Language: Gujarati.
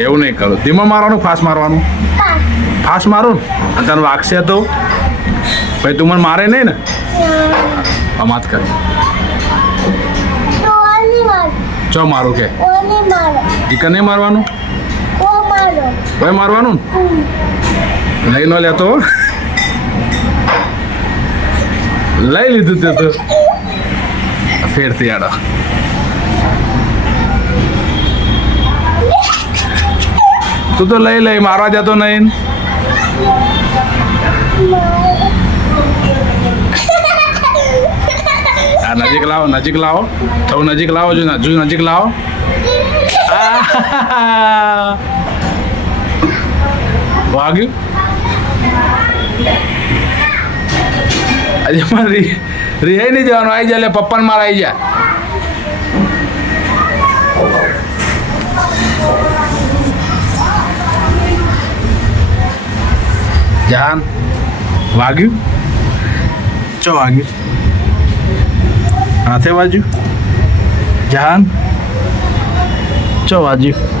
એવું નહીં કરું. ધીમો મારવાનું, ફાસ્ટ મારવાનું. ફાસ્ટ મારું ને તને વાગશે તો ભાઈ તું મને મારે નહીં ને. વાત કર. ચો મારું કે ઈક નહીં મારવાનું. ભાઈ મારવાનું ને લઈ ન લેતો. લઈ લીધું તે તો ફેરથી આડો. તું તો લઈ મારવા જતો નહીં. આ નજીક લાવો, નજીક લાવો, થોડું નજીક લાવો. જો નજીક લાવો. વાગ્યું. આજે મારે રિહાઈ નહીં જવાનું. આવી જા, લે પપ્પાને મારા આવી જા. જાન વાગ્યું. ચો વાગ્યું. હાથે વાગ્યું. જાન ચો વાગ્યું.